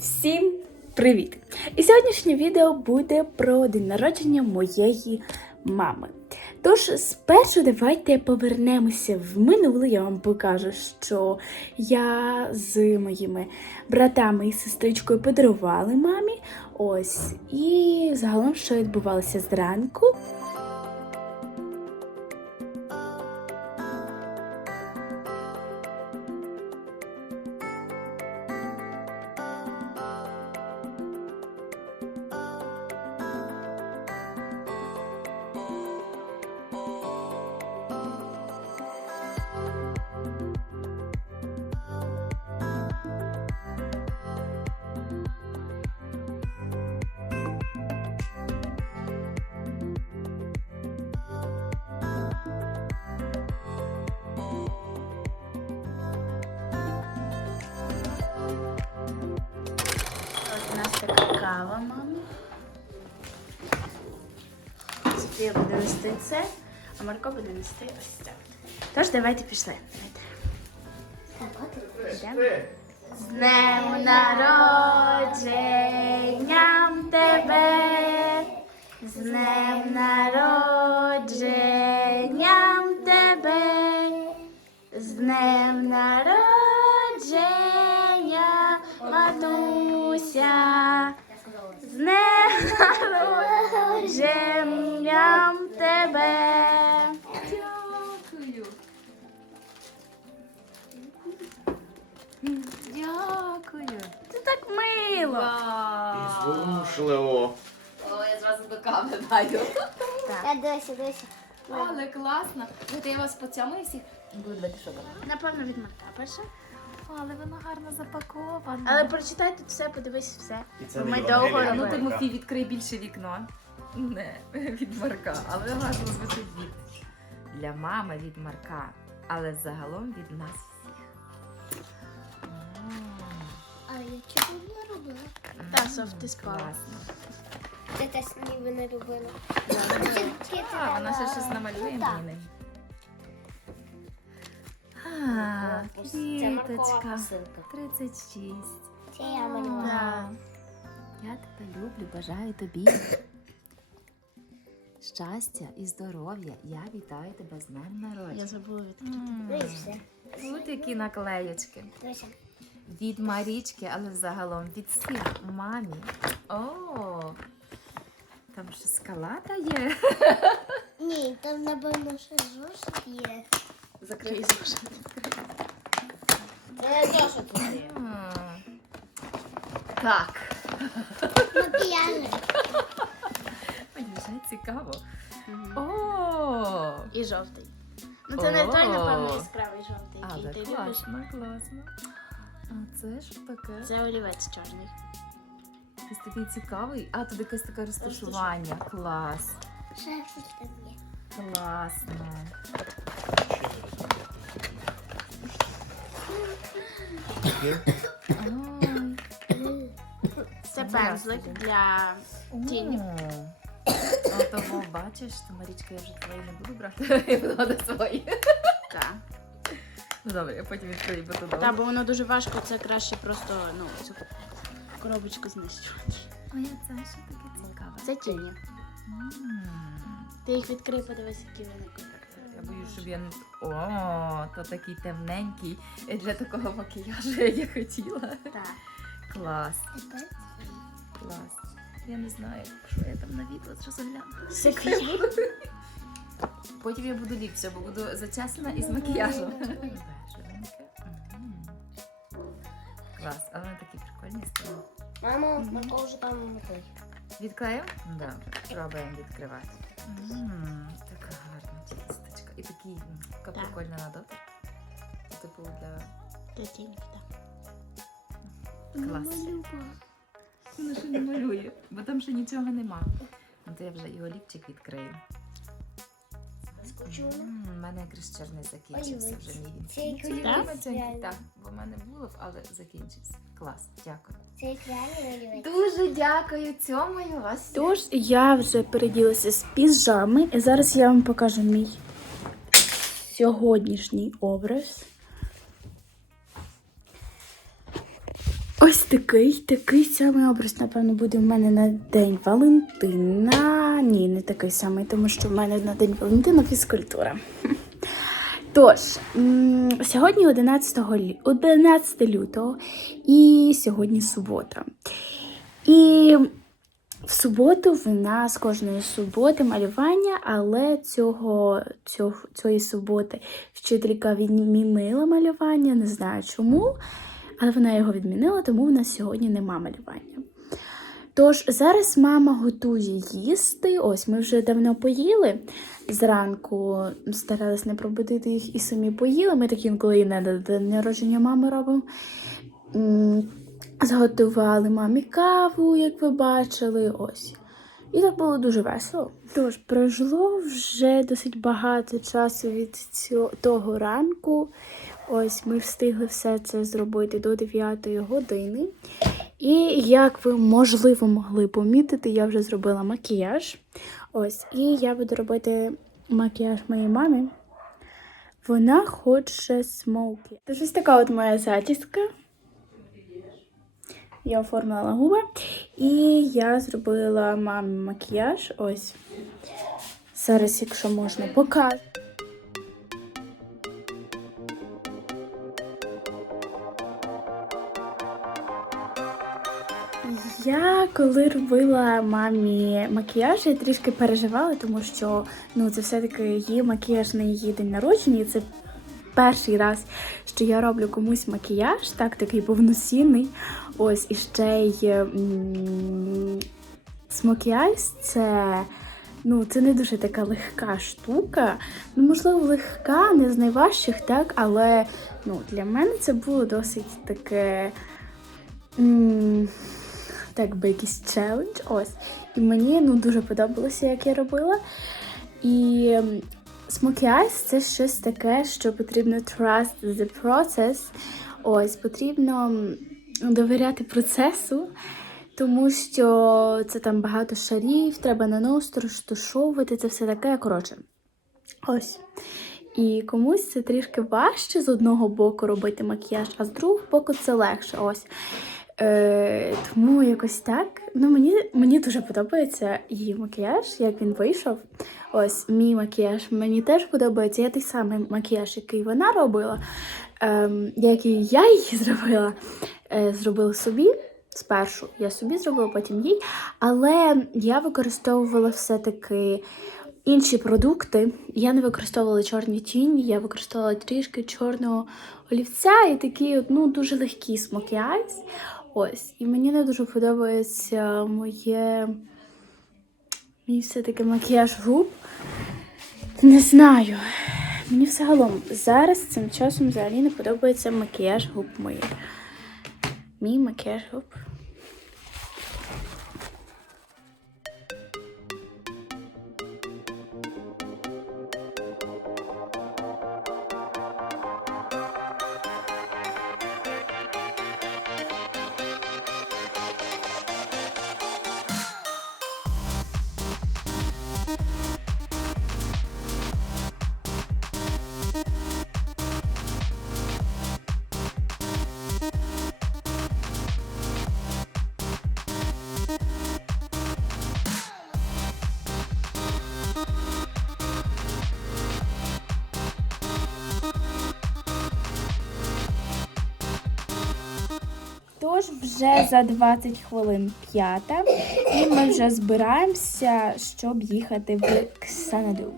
Всім привіт! І сьогоднішнє відео буде про день народження моєї мами. Тож, спершу давайте повернемося в минуле. Я вам покажу, що я з моїми братами і сестричкою подарували мамі. Ось, і загалом, що відбувалося зранку. Така кава, мамі. Софія буде нести це, а Марко буде нести ось це. Тож давайте пішли. Давайте. З днем народженням тебе, з днем народженням народженням тебе. Дякую. Дякую. Це так мило. Зворушливо. О, я зразу до кави даю. Я досі, досі. Але класно. Давайте я вас поцямую всіх. Буду давати що там. Напевно, від Марка перша. Але воно гарно запаковане. Але прочитай тут все, подивись все. І це Ми не довго Євангелія, ну робили. Тимофій, відкрий більше вікно. Не, від Марка. Але гарно звучить від. Для мами від Марка. Але загалом від нас всіх. А я чого не робила? Та, Соф, ти спала. Класно. Це теж ніби не робила. А, вона ще щось намалює Ну, так. мені. А, Це Маркова квіточка. посилка. 36. Це я малювала. Я тебе люблю, бажаю тобі. Щастя і здоров'я. Я вітаю тебе з днем Я народження. забула від. Ну і все. Тут які наклеєчки. Від Марічки, але взагалом від всіх мамі. О, там ще скалата є. Ні, там напевно ще зошит є. Закрий Це зошит є. Так. Мені вже цікаво. О! І жовтий. Ну це не той, напевно, яскравий жовтий, Але який ти любиш. класно, класно. А це що таке? Це олівець чорний. Якийсь такий цікавий. А, тут якесь таке розташування. Клас. Щось там є. Класно. Це пензлик для тінь. О, того бачиш, то Марічка, я вже твої не буду брати, я буду брати свої. Так. Ну добре, я потім відкрию, бо то Та, довго. бо воно дуже важко, це краще просто ну, цю коробочку знищувати. Ой, це що таке цікаве. Це тіні. М. Ти їх відкрий, подивись, які вони кольори. Щоб я. О, то такий темненький для такого макіяжу, як я хотіла. Так. Клас, клас. Я не знаю, що я там на відео гляну. Потім я буду ліпше, бо буду зачесана і з макіяжем. Клас, але вони такі прикольні стали. Мамо, Марко вже там готує. Відклею? Добре, пробуємо відкривати. І такий така Так. прикольна на дотик. Типу для Та так. Клас. Вона ще не малює, бо там ще нічого нема. Ну, то я вже і олівчик відкрию. У мене якраз чорний закінчився вже мій. Це як так, бо в мене було, але закінчився. Клас, дякую. Дуже дякую, цьому вас. Тож я вже переділася з піжами, і зараз я вам покажу мій сьогоднішній образ. Ось такий, такий самий образ, напевно, буде в мене на День Валентина. Ні, не такий самий, тому що в мене на День Валентина фізкультура. Тож, сьогодні 11, лю- 11 лютого і сьогодні субота. І в суботу в нас кожної суботи малювання, але цього, цього, цієї суботи вчителька відмінила малювання, не знаю чому, але вона його відмінила, тому в нас сьогодні нема малювання. Тож зараз мама готує їсти. Ось ми вже давно поїли. Зранку старались не пробудити їх і самі поїли. Ми такі інколи і на день народження мами робимо. Зготували мамі каву, як ви бачили. Ось. І так було дуже весело. Тож, пройшло вже досить багато часу від цього, того ранку. Ось ми встигли все це зробити до 9 години. І як ви можливо могли помітити, я вже зробила макіяж. Ось, і я буду робити макіяж моїй мамі. Вона хоче смоукі. Тож ось така от моя зачіска. Я оформила губи. І я зробила мамі макіяж. Ось. Зараз, якщо можна, покажу. Я коли робила мамі макіяж, я трішки переживала, тому що ну це все-таки її макіяж на її день народження. і Це перший раз, що я роблю комусь макіяж, так такий повноцінний. Ось і ще й смокіайс це. Ну, це не дуже така легка штука. Ну, можливо, легка, не з найважчих, так, але ну, для мене це було досить таке. так би якийсь челендж. Ось. І мені ну, дуже подобалося, як я робила. І Smoky Eyes – це щось таке, що потрібно trust the process. Ось, потрібно довіряти процесу, тому що це там багато шарів, треба наносити, розташовувати, це все таке. Коротше. Ось. І комусь це трішки важче з одного боку робити макіяж, а з другого боку це легше. Ось. Е, тому якось так. Ну, мені, мені дуже подобається її макіяж, як він вийшов. Ось мій макіяж мені теж подобається. Я той самий макіяж, який вона робила, ем, який я її зробила, е, зробила собі. Спершу я собі зробила, потім їй. Але я використовувала все-таки інші продукти. Я не використовувала чорні тіні, я використовувала трішки чорного олівця і такий ну, дуже легкий смокіайс. Ось. І мені не дуже подобається моє. Мені все-таки макіяж губ. Не знаю. Мені взагалом зараз цим часом взагалі не подобається макіяж губ моїх. Мій макіяж губ. Тож вже за 20 хвилин п'ята, і ми вже збираємося, щоб їхати в Ксанаду.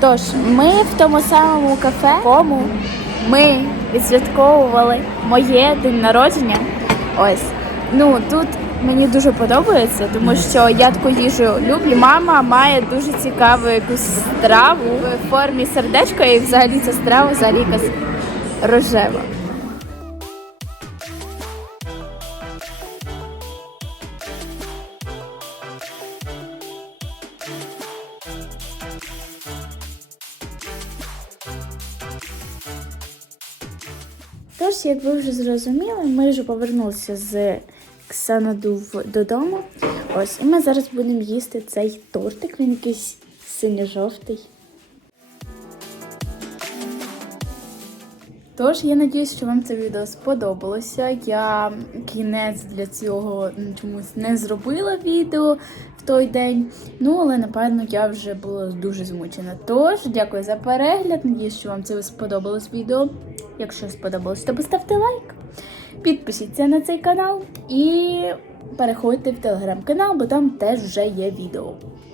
Тож, ми в тому самому кафе, в кому ми відсвятковували моє день народження. Ось. Ну тут мені дуже подобається, тому що я таку їжу люблю. Мама має дуже цікаву якусь страву в формі сердечка, і взагалі ця страва взагалі якась рожева. Тож, як ви вже зрозуміли, ми вже повернулися з Ксанаду в- додому. Ось, і ми зараз будемо їсти цей тортик, він якийсь синьо-жовтий. Тож, я надіюсь, що вам це відео сподобалося. Я кінець для цього чомусь не зробила відео в той день. Ну, але напевно я вже була дуже змучена. Тож, дякую за перегляд. Надіюсь, що вам це сподобалось відео. Якщо сподобалось, то поставте лайк. Підпишіться на цей канал і переходьте в телеграм-канал, бо там теж вже є відео.